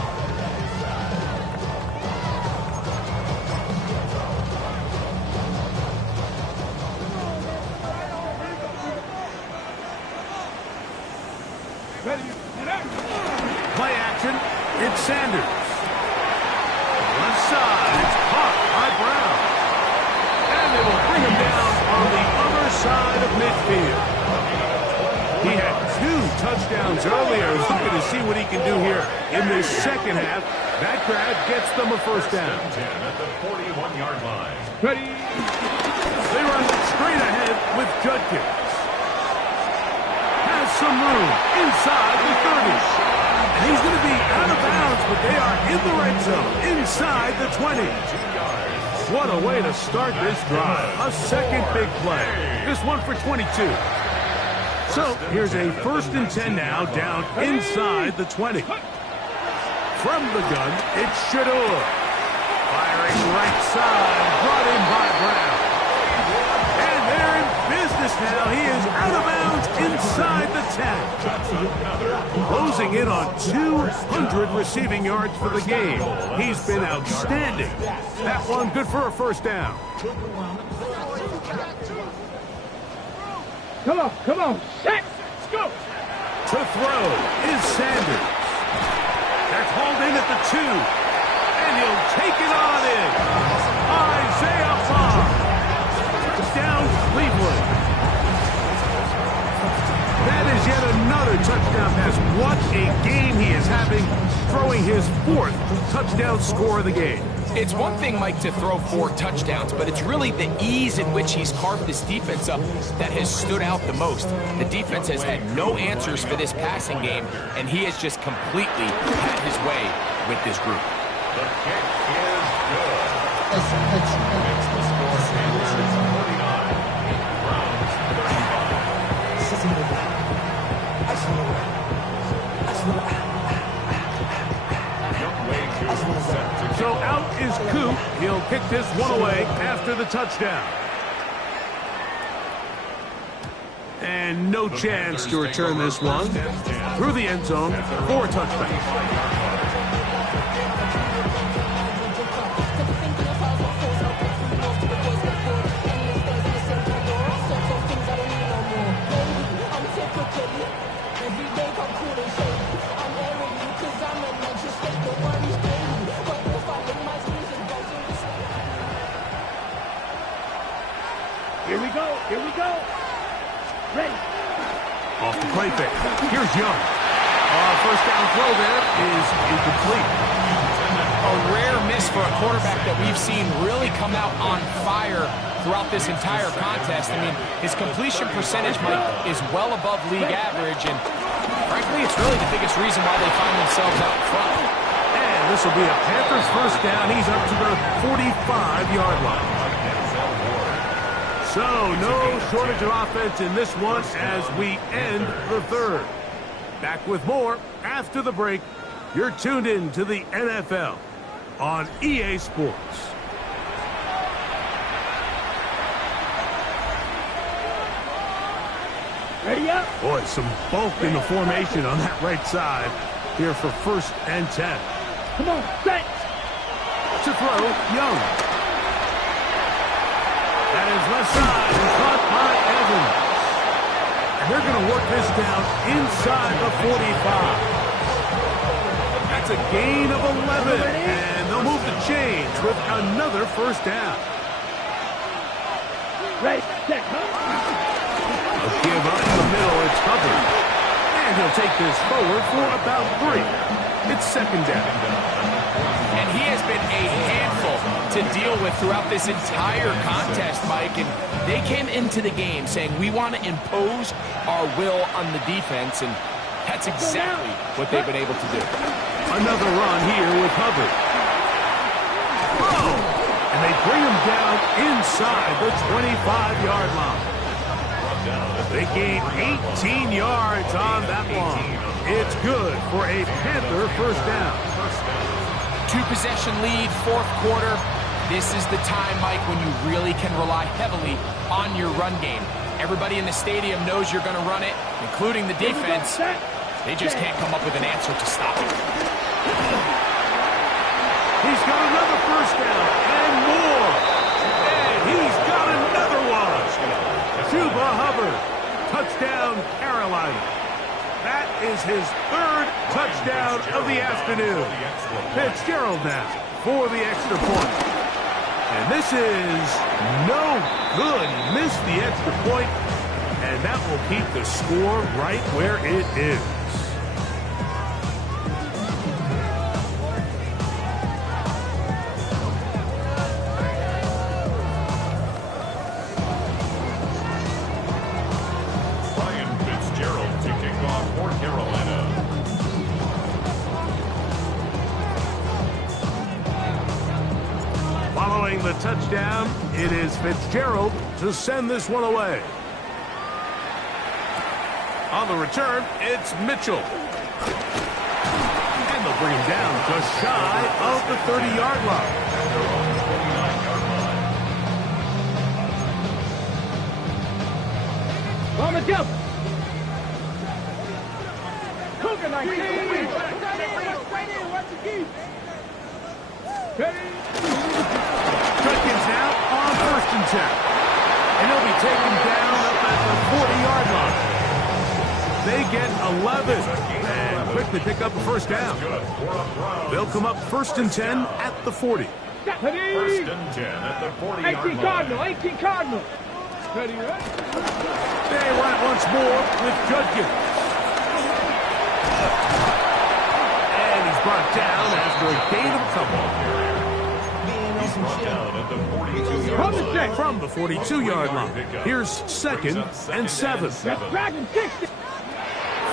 Play action. It's Sanders. Left side. It's caught by Brown. And they will bring him down on the other side of midfield. He had 2 touchdowns earlier. He's looking to see what he can do here in this second half. That grab gets them a first down. At the 41-yard line. Ready. They run straight ahead with Judkins. Pass some room inside the 30. And he's going to be out of bounds, but they are in the red zone inside the 20. What a way to start this drive. A second big play. This one for 22. So here's a 1st and 10 now down inside the 20. From the gun, it's Shedeur. Firing right side, brought in by Brown. And they're in business now. He is out of bounds inside the 10. Closing in on 200 receiving yards for the game. He's been outstanding. That one good for a 1st down. Come on, set, let's go. To throw is Sanders. That's hauled in at the 2. And he'll take it on in. Isaiah Farr. Down Cleveland. That is yet another touchdown pass. What a game he is having, throwing his 4th touchdown score of the game. It's one thing, Mike, to throw 4 touchdowns, but it's really the ease in which he's carved this defense up that has stood out the most. The defense has had no answers for this passing game, and he has just completely had his way with this group. The kick is good. Makes the score Panthers 49. Browns 35. So out is Coop. He'll kick this one away after the touchdown. And no chance to return this one through the end zone for a touchback. Here we go. Ready. Off the play fake. Here's Young. 1st down throw there is incomplete. A rare miss for a quarterback that we've seen really come out on fire throughout this entire contest. I mean, his completion percentage, Mike, is well above league average, and frankly, it's really the biggest reason why they find themselves out front. And this will be a Panthers 1st down. He's up to the 45-yard line. So, no shortage of offense in this one as we end the 3rd. Back with more after the break. You're tuned in to the NFL on EA Sports. Ready up. Boy, some bulk in the formation on that right side here for 1st and 10. Come on, set. To throw, Young. That is left side and caught by Evans. And they're going to work this down inside the 45. That's a gain of 11. And they'll move the chains with another 1st down. Ready, set, A give up in the middle. It's Hubbard. And he'll take this forward for about 3. It's 2nd down. And he has been a handful to deal with throughout this entire contest, Mike. And they came into the game saying, we want to impose our will on the defense. And that's exactly what they've been able to do. Another run here with Hubbard. Oh! And they bring him down inside the 25-yard line. They gain 18 yards on that one. It's good for a Panther 1st down. 2-possession lead, 4th quarter. This is the time, Mike, when you really can rely heavily on your run game. Everybody in the stadium knows you're going to run it, including the defense. They just can't come up with an answer to stop it. He's got another 1st down and more. And he's got another one. Chuba Hubbard. Touchdown, Carolina. That is his 3rd touchdown of the afternoon. Fitzgerald now for the extra point. And this is no good. He missed the extra point, and that will keep the score right where it is. Ryan Fitzgerald to kick Throwing the touchdown, it is Fitzgerald to send this one away. On the return, it's Mitchell. And they'll bring him down just shy of the 30-yard line. On the jump. Cougar 19. Judkins now on 1st and 10. And he'll be taken down up at the 40-yard line. They get 11 and quickly pick up a first down. They'll come up 1st and 10 at the 40. 1st and 10 at the 40-yard 18 Cardinal, 18 Cardinal. Ready, right? They run it once more with Judkins. And he's brought down after a gain of a couple. He's brought down at the 42-yard line. From the 42-yard line. Here's 2nd and 7. Dragon 60.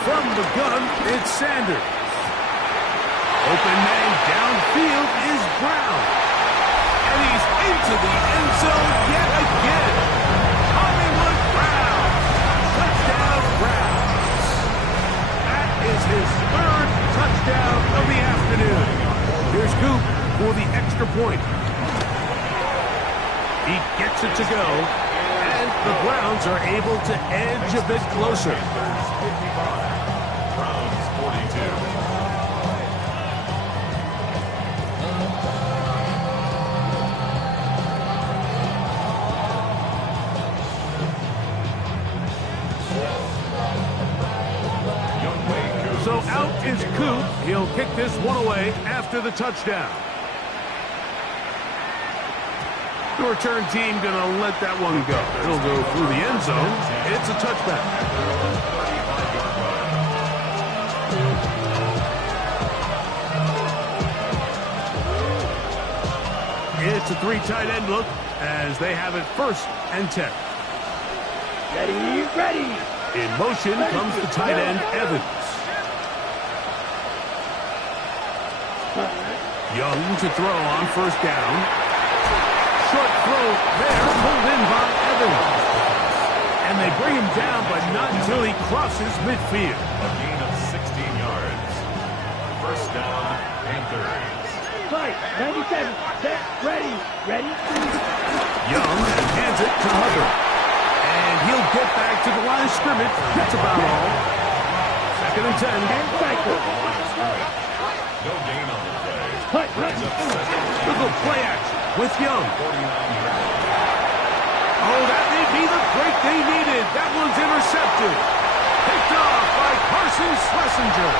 From the gun, it's Sanders. Open man downfield is Brown. And he's into the end zone yet again. Hollywood Brown. Touchdown Browns. That is his 3rd touchdown of the afternoon. Here's Goop for the extra point. He gets it to go. And the Browns are able to edge a bit closer. Browns 42. So out is Coop. He'll kick this one away after the touchdown. The return team going to let that one go. It'll go through the end zone. It's a touchback. It's a 3 tight end look as they have it 1st and 10. Ready, ready. In motion comes the tight end, Evans. Young to throw on 1st down. Short throw there, pulled in by Evans. And they bring him down, but not until he crosses midfield. A gain of 16 yards. 1st down, Panthers. Right, 97. Set, ready, ready. Young hands it to Hubbard. And he'll get back to the line of scrimmage. That's about all. 2nd and 10. And cycle. No gain on the play. Hut, hut. Look at play action with Young. 49-yard line. Oh, that may be the break they needed. That one's intercepted. Picked off by Carson Schlesinger.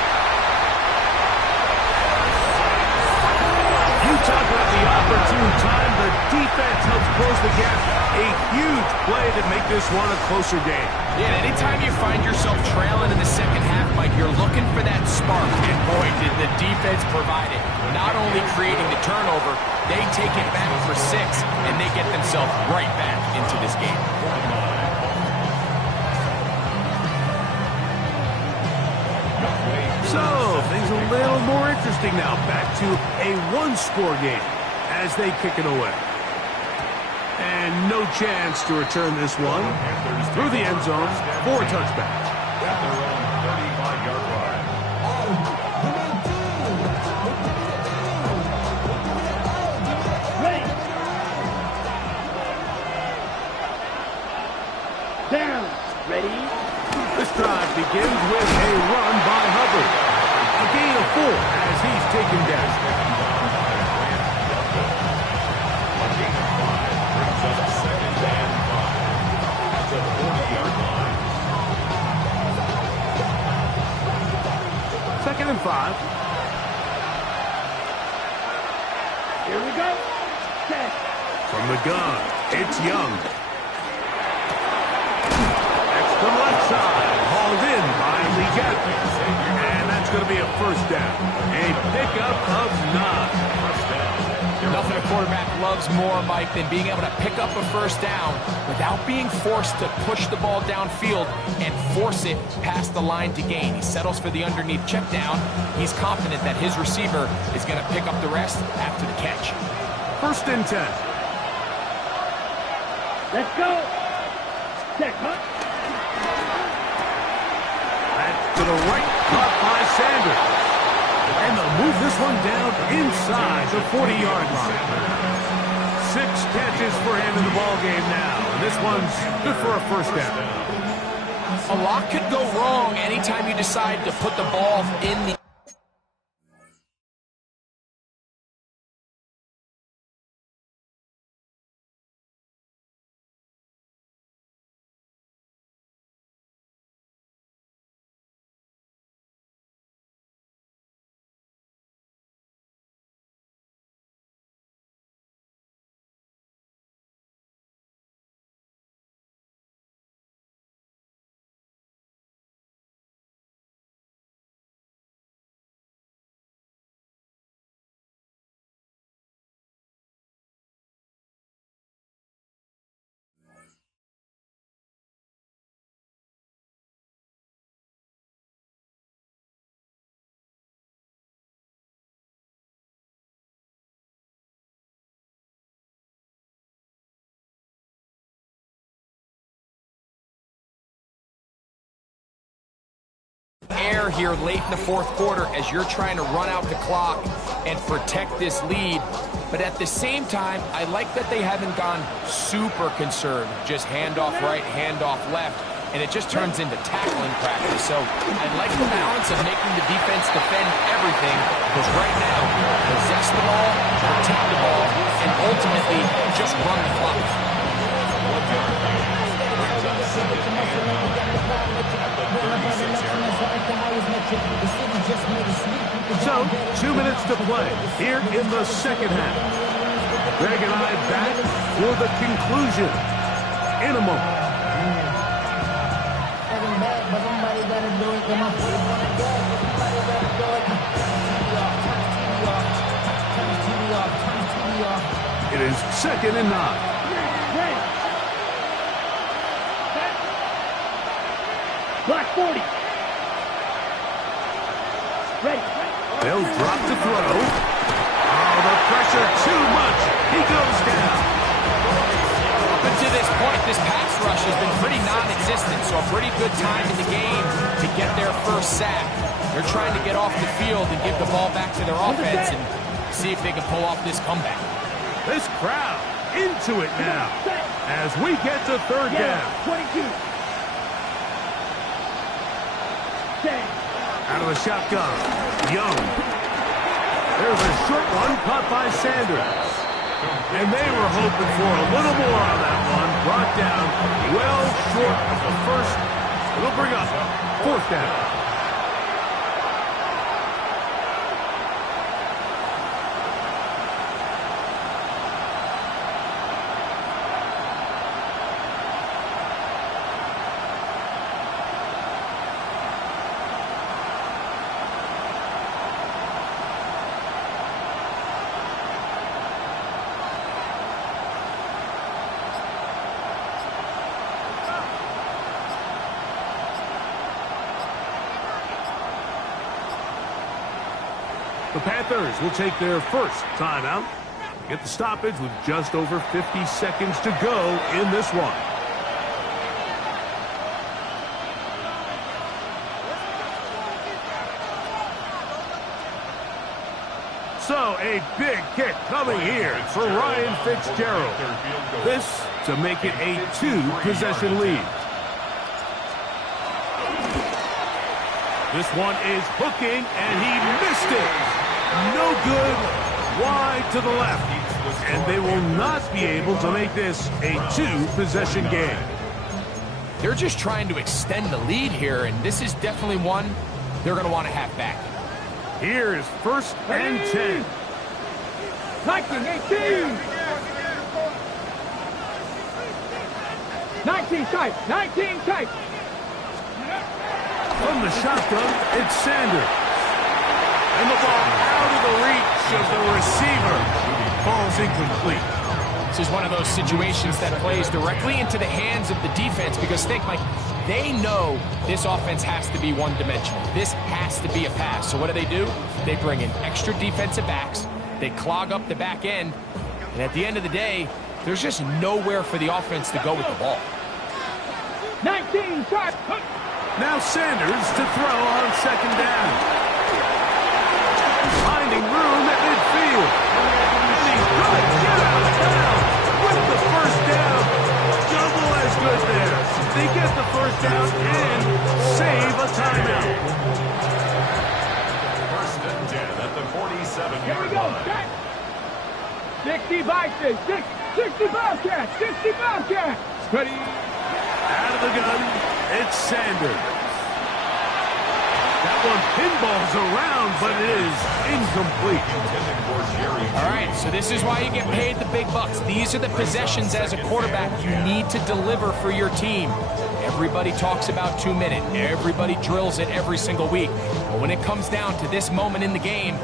You talk about the opportune time. The defense helps close the gap. A huge play to make this one a closer game. Yeah, anytime you find yourself trailing in the second half, Mike, you're looking for that spark. And boy, did the defense provide it. Not only creating the turnover, they take it back for 6, and they get themselves right back into this game. So, things a little more interesting now. Back to a 1-score game as they kick it away. And no chance to return this one through the end zone for a touchback. At their own 35-yard line. Ready. Down. Ready. This drive begins with a run by Hubbard. A gain of 4 as he's taken down. Second and 5. Here we go. Set. From the gun, it's Young. To the left side, hauled in by Legette. And that's going to be a 1st down. A pickup of 9. Nothing a quarterback loves more, Mike, than being able to pick up a 1st down without being forced to push the ball downfield and force it past the line to gain. He settles for the underneath check down. He's confident that his receiver is going to pick up the rest after the catch. 1st and 10. Let's go. Check, huh? That's to the right, caught by Sanders. And they'll move this one down inside the 40-yard line. 6 catches for him in the ballgame now. And this one's good for a first down. A lot could go wrong anytime you decide to put the ball in the... air here late in the fourth quarter as you're trying to run out the clock and protect this lead. But at the same time, I like that they haven't gone super conserved. Just handoff right, handoff left, and it just turns into tackling practice. So I like the balance of making the defense defend everything, because right now, possess the ball, protect the ball, and ultimately just run the clock. So, 2 minutes to play here in the second half. Greg and I back for the conclusion in a moment. It is 2nd and 9. Black 40. Ready. They'll drop to throw. Oh, the pressure too much. He goes down. Up until this point, this pass rush has been pretty non-existent, so a pretty good time in the game to get their first sack. They're trying to get off the field and give the ball back to their offense and see if they can pull off this comeback. This crowd into it now as we get to 3rd down. 22. Out of the shotgun, Young. There's a short one caught by Sanders. And they were hoping for a little more on that one. Brought down well short of the first. It'll bring up 4th down. The Panthers will take their first timeout. Get the stoppage with just over 50 seconds to go in this one. So a big kick coming here for Ryan Fitzgerald. This to make it a 2-possession lead. This one is hooking, and he missed it. No good, wide to the left. And they will not be able to make this a 2-possession game. They're just trying to extend the lead here, and this is definitely one they're going to want to have back. Here is 1st and 10. 19, 18. 19 tight, 19 tight. From the shotgun, it's Sanders. And the ball out of the reach of the receiver. Falls incomplete. This is one of those situations that plays directly into the hands of the defense, because think, Mike, they know this offense has to be one-dimensional. This has to be a pass. So what do? They bring in extra defensive backs. They clog up the back end. And at the end of the day, There's just nowhere for the offense to go with the ball. 19, shot. Now Sanders to throw on second down. Finding room at midfield. And he's good. Get out of town with the first down. Double as good there. They get the first down and save a timeout. First and 10 at the 47-yard Here we go. line. Check. 60 Vikings. 60 Bobcats. 60 Bobcats. Ready. Out of the gun, it's Sanders. That one pinballs around, but it is incomplete. All right, so this is why you get paid the big bucks. These are the possessions as a quarterback you need to deliver for your team. Everybody talks about 2 minutes. Everybody drills it every single week. But when it comes down to this moment in the game,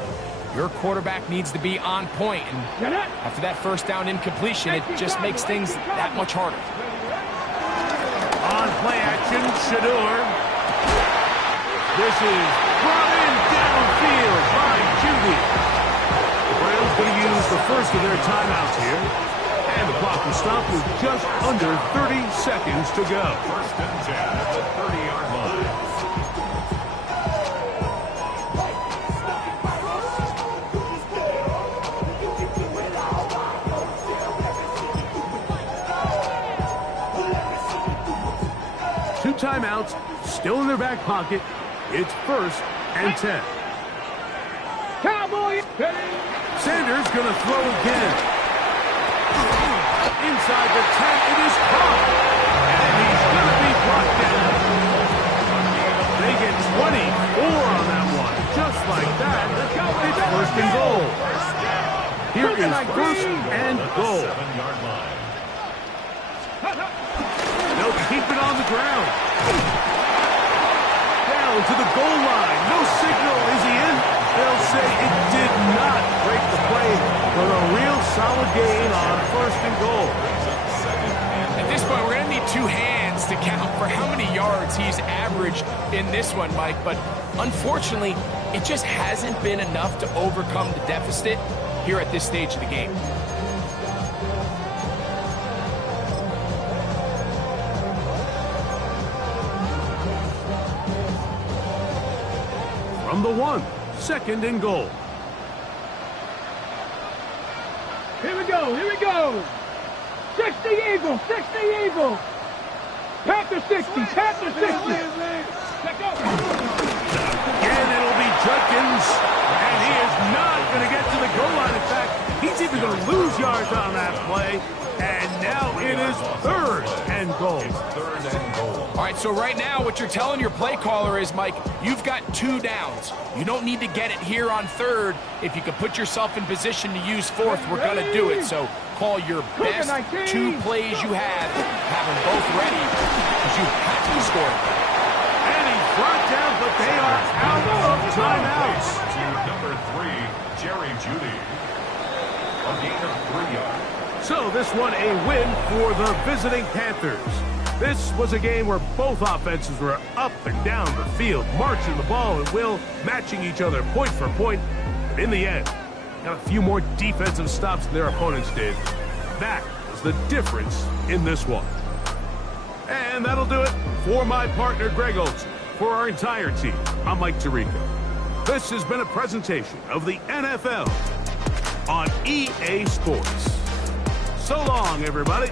your quarterback needs to be on point. And after that first down incompletion, it just makes things that much harder. On play action, Shador. This is brought in downfield by Judy. The Browns going to use the first of their timeouts here. And the clock will stop with just under 30 seconds to go. First and 10 at the 30-yard line. Two timeouts still in their back pocket. It's first and 10. Cowboy. Sanders going to throw again. Inside the 10, it is caught. And he's going to be brought down. They get 24 on that one. Just like that, it's first and goal. Here is first and goal. 7-yard line. They'll keep it on the ground. Down to the goal line. No signal. Is he in? They'll say it did not break the play, but a real solid gain on first and goal. At this point, we're going to need two hands to count for how many yards he's averaged in this one, Mike. But unfortunately, it just hasn't been enough to overcome the deficit here at this stage of the game. From the 1, second and goal. Here we go. Here we go. 60 Eagles. 60 Eagles. Panther 60. Panther 60. Check out. And it'll be Judkins. And he is not going to get to the goal line. In fact, he's even going to lose yards on that play. And now it is third and goal. Third and goal. All right, so right now what you're telling your play caller is, Mike, you've got 2 downs. You don't need to get it here on third. If you can put yourself in position to use fourth, we're going to do it. So call your best 2 plays you have them both ready because you have to score. And he's brought down, but they are out of timeouts. To number 3, Jerry Judy. A gain of 3 yards. So this one a win for the visiting Panthers. This was a game where both offenses were up and down the field, marching the ball at will, matching each other point for point. But in the end, got a few more defensive stops than their opponents did. That was the difference in this one. And that'll do it for my partner, Greg Olsen. For our entire team, I'm Mike Tirico. This has been a presentation of the NFL on EA Sports. So long, everybody.